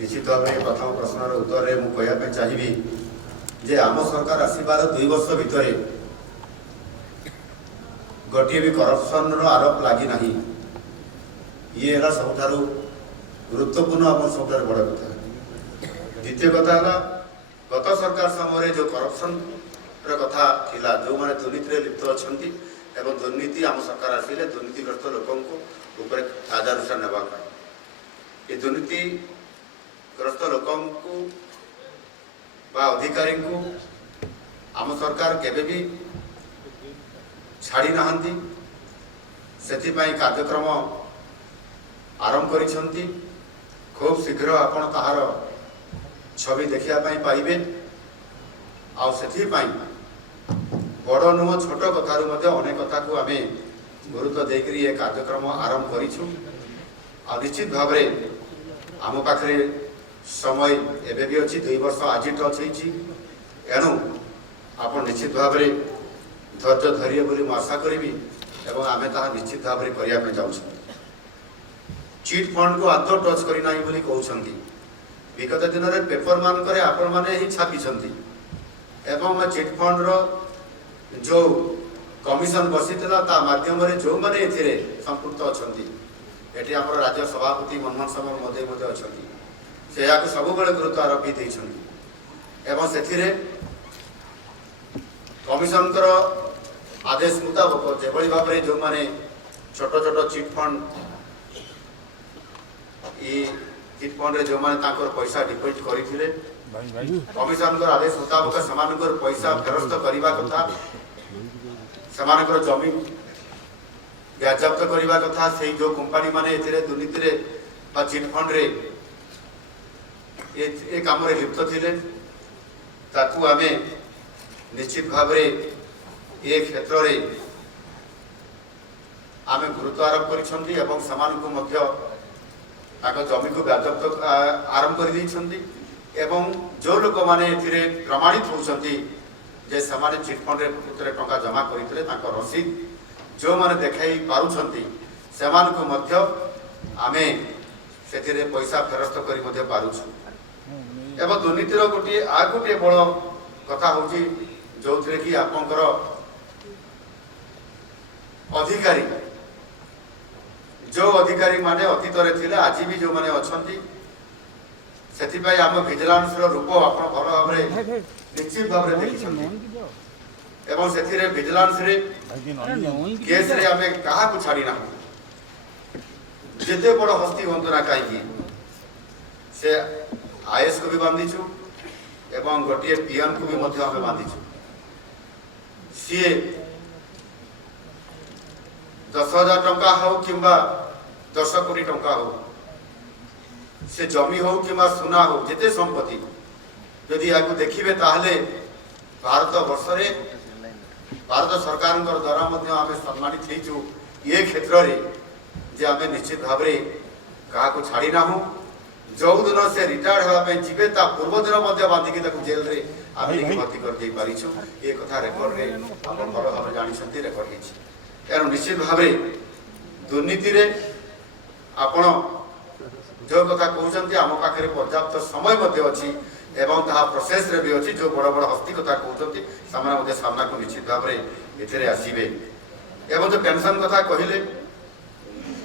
निश्चित भाव में प्रथम प्रश्नर उत्तर में मुझे चाहिए जे आम सरकार आसबार 2 वर्ष भितर गोटे भी करप्शन आरोप लगी ना ये है सब गुरुत्वपूर्ण और सब बड़ कथा। द्वितीय कथा है गत सरकार समय जो करप्शन कथा थिला जो मैंने दुर्नीति लिप्त अच्छा एवं दुर्नीति आम सरकार आसिले दुर्नीतिग्रस्त लोकों ऊपर कार्यानुष्ठान नेबा ये दुर्नीतिग्रस्त लोकों अधिकारी को आम सरकार केबे भी छाड़ी नहांती से कार्यक्रम आरंभ करिसेंती। खूब शीघ्र आपण ताहार छवि देखिया पाइबे आ बड़ नुह छोट कथारू अनेक कथा को आम गुरुत्व देकर ये कार्यक्रम आरंभ करिछु। आ निश्चित भाव आम पाखे समय एवं भी अच्छी 2 वर्ष आज टच एणु आप निश्चित भाव धैर्य धरिए बोली आशा करी एवं आम ता निश्चित भाव में करने जाऊँ। चिट फंड को आदौ टच करना बोली कहते विगत दिन में पेपर मानक आपण मैंने ही छापी एवं चिट फंड रो जो कमिशन बसीला माध्यम जो मैंने संपुक्त अच्छा ये आम राज्य सभापति मनमोहन सामल महोदय अच्छा से सब गुरुत्व आरोप एवं से कमिशन आदेश मुताबक जो भाव में जो मैंने छोट छोट चिट फंड चिट फंड जो मैंने पैसा डिपोजिट करते कमिशन आदेश मुताबक से पैसा फेरस्त करने कथा से जमी बाजप्त करने कथा से जो कंपनी माने दुर्नीति चिट फंड रे ये काम लिप्त थे ताकू आम निश्चित भाव ये क्षेत्र में आम गुरुत्व आरोप कर जमी को बाजप्त आरंभ कर जो लोक मैंने प्रमाणित होती जे समाने चिट फंड रे टंका जमा करते रसीद जो मैंने देखाई पारुछंती सेमानकु आमे से पैसा फेरस्त कर पारुछु। एवं दुर्नीतिर गोटे बड़ कथा हूँ जो थे कि आपंकर अधिकारी जो अधिकारी माने अतीत थे आज भी जो मैंने अच्छा से आम विजिलेंस रूप आप भल भाव निश्चित भाव देखते एवं से विजिलेंस केस रे आम क्या छाड़ी ना जिते बड़ हस्ती हूँ ना कहीं से आईएएस को भी बांधीचु एवं गोटे पीएम को भी आम बांधीचु सी 10,000 टंका हो कि 10 कोटी टंका हो से जमी हो कि सुना हो जिते संपत्ति यदि आपको देखिए ताहले भारत वर्ष रे भारत सरकार द्वारा आम सम्मानित हो ये क्षेत्र में जे आम निश्चित भाव क्या छाड़ी ना हो जो दिन से रिटायर्ड होगापी जी पूर्व दिन बांधिकी जेल रे आम भर्ती कर पारिछु ये कथा रेकर्ड रे भल भाव जानते रेकर्ड तेणु निश्चित भाव दुर्नीति रे आपण जो कथा कहते आम पाखे पर्याप्त समय अच्छी एवं ता प्रोसेस रे भी अच्छी जो बड़ बड़ हस्ती कथा कहते से सामना को निश्चित भाव में आसवे एवं जो पेंशन कथा कहले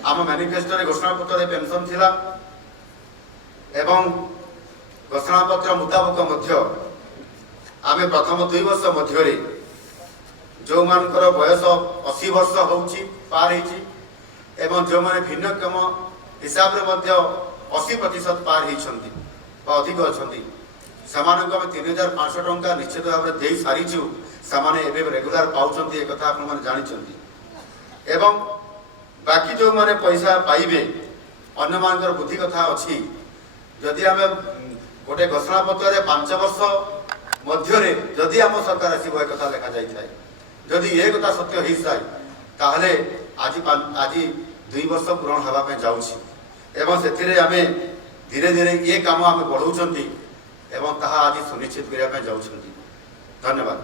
आम मैनिफेस्टो घोषणा पत्र पेंशन थिला एवं घोषणा पत्र मुताबक आम प्रथम 2 वर्ष मध्य जो मानकर बयस 80 वर्ष होची पार एवं जो मैंने भिन्नक्षम हिसाब से 80% पार होती अधिक अच्छा से 3,500 टंका निश्चित भाव में दे सारीचु से रेगुलर पाँच एक जानते एवं बाकी जो मैंने पैसा पाइबे अन्य मान बुद्धि कथा अच्छी जदि आम गोटे घोषणा पत्र 5 वर्ष मध्य जदि आम सरकार आसो एक कथा लिखा जाए जदि ये कथा सत्य हो जाए ताहले आज 2 वर्ष पूरण होगापी जाऊँगी से आम धीरे धीरे ये काम आम बढ़ाऊँ एवं ताहा आज सुनिश्चित करने जाऊँ। धन्यवाद।